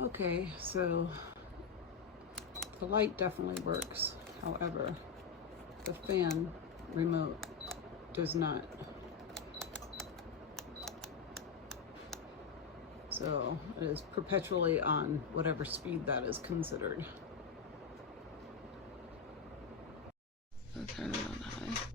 Okay, so the light definitely works. However, the fan remote does not. So it is perpetually on whatever speed that is considered. I'll turn it on high.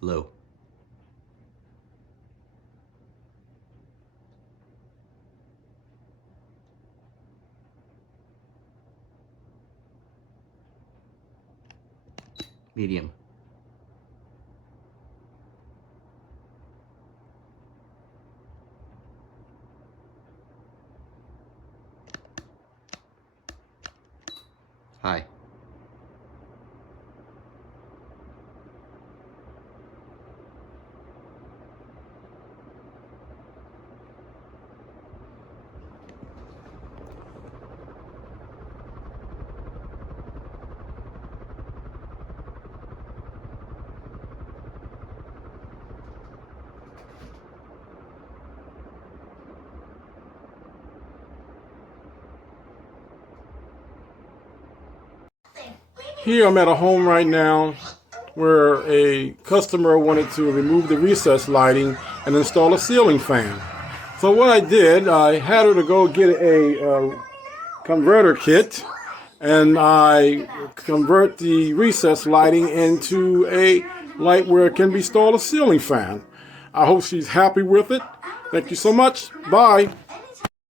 Low. Medium. High. Here I'm at a home right now where a customer wanted to remove the recessed lighting and install a ceiling fan. So what I did, I had her to go get a converter kit, and I convert the recessed lighting into a light where it can be installed a ceiling fan. I hope she's happy with it. Thank you so much. Bye.